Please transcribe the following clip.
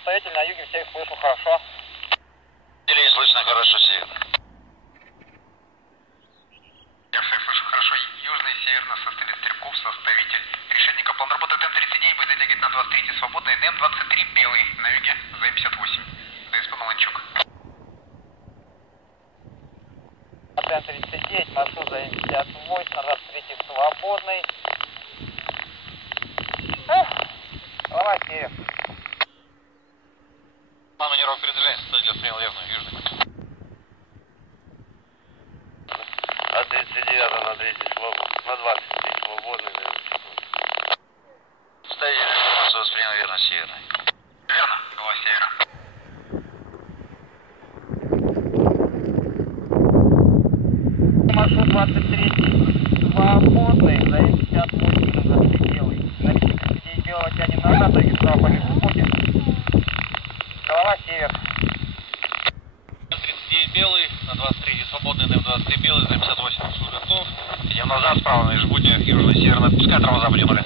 самостоятельно, на юге всех слышу хорошо. Или слышно хорошо северно. Я всех слышу хорошо. Южный, северно, составит Стрелков, составитель. Решетника, план работы ТМ-39 будет затягивать на 23 свободный, НМ-23 белый, на юге ЗМ-58. ДСП Маланчук. ТМ-39, маршрут ЗМ-58, на 23 свободный. Голова север. Маневровка передвижения стоит для стрела левную, южный. А 39 на 3 на 23 свободный. Стоите информацию воспринял верно северный. Верно, голова севера. Маршрут 23 свободный, ЗМ-58 на 23 белый. На 39 белого тянем назад, и справа по межпути. Голова север. 39 белый, на 23 свободный, НМ-23 белый, ЗМ-58 готов. Идем назад, справа на межпутье, южно-северно, пускай тормоза поднимали.